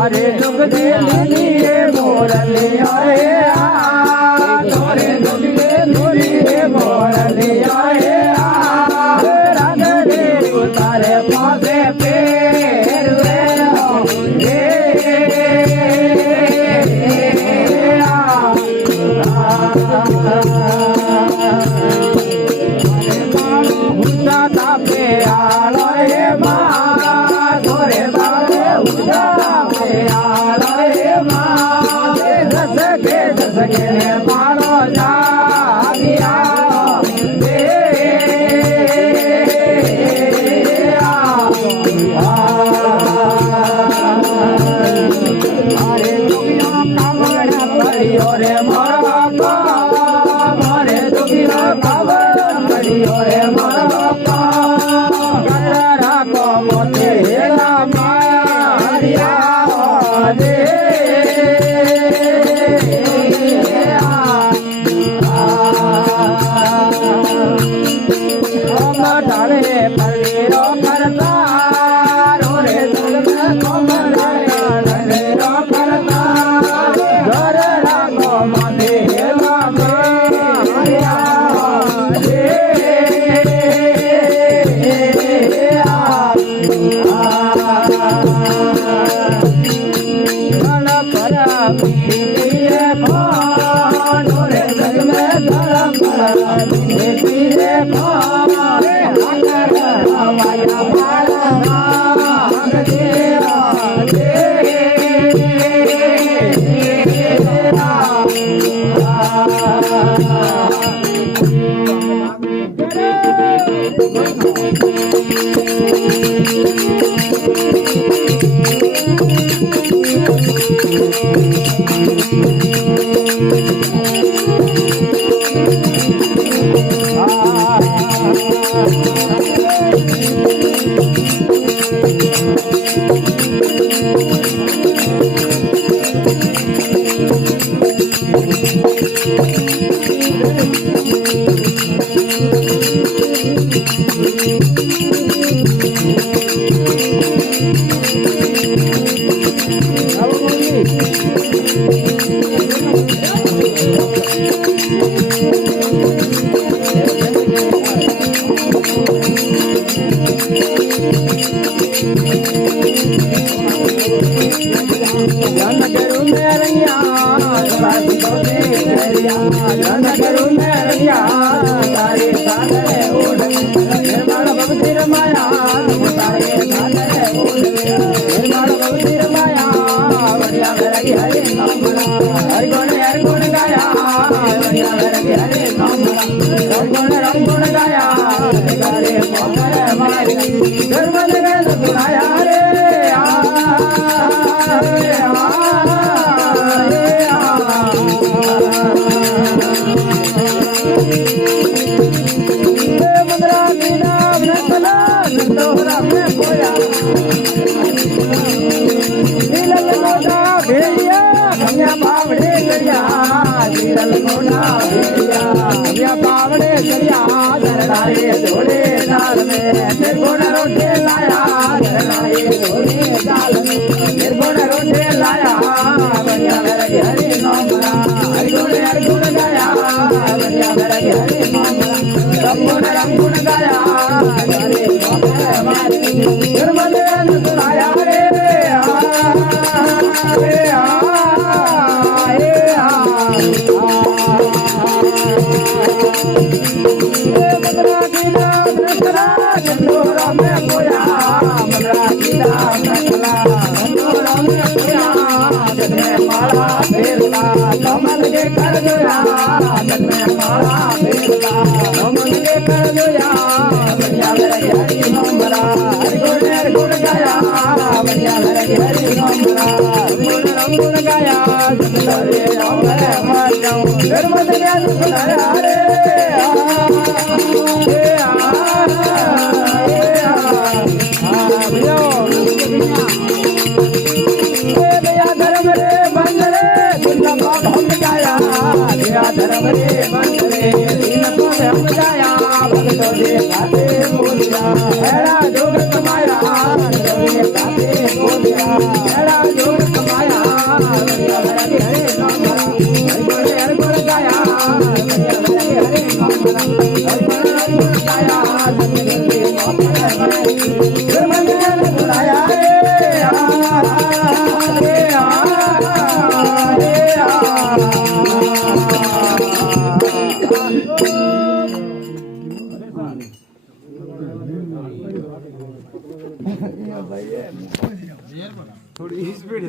अरे दुख दे लिए मोरले आए तोरे दुख दे लिए मोरले आए रंग दे तारे पासे पेर रे तापे आलो रे माँ तोरे तारे उड़ा मारो जा गया अरे दुनिया कावड़ पड़ियो रे मारा बापा मारे दुनिया कावड़ पड़ियो रे मारा बापा गरा को मोते ना मारिया रे परवीरो करता रे दिल में परवीरो करता घर राखो मधे माया रे दिल में माया जग में माला फेरला कमल के कर जोया जग में माला फेरला कमल के कर जोया बढ़िया लगे हरि नमरा हरि गुण गाया बढ़िया लगे हरि नमरा गुण गाया जग रे राम मर जाऊं निर्मल ज्ञान सुनाया रे धर्म रे बंद रे दिन को हम जाया धर्म रे बंद रे दिन को हम जाया भगतो दे खाते बोलिया हेरा जोग कमाया हरे खाते बोलिया हेरा जोग कमाया हरे हरे नाम हरे गुण गाया हरे हरे नाम हरे गुण गाया बुलाया थोड़ी स्पीड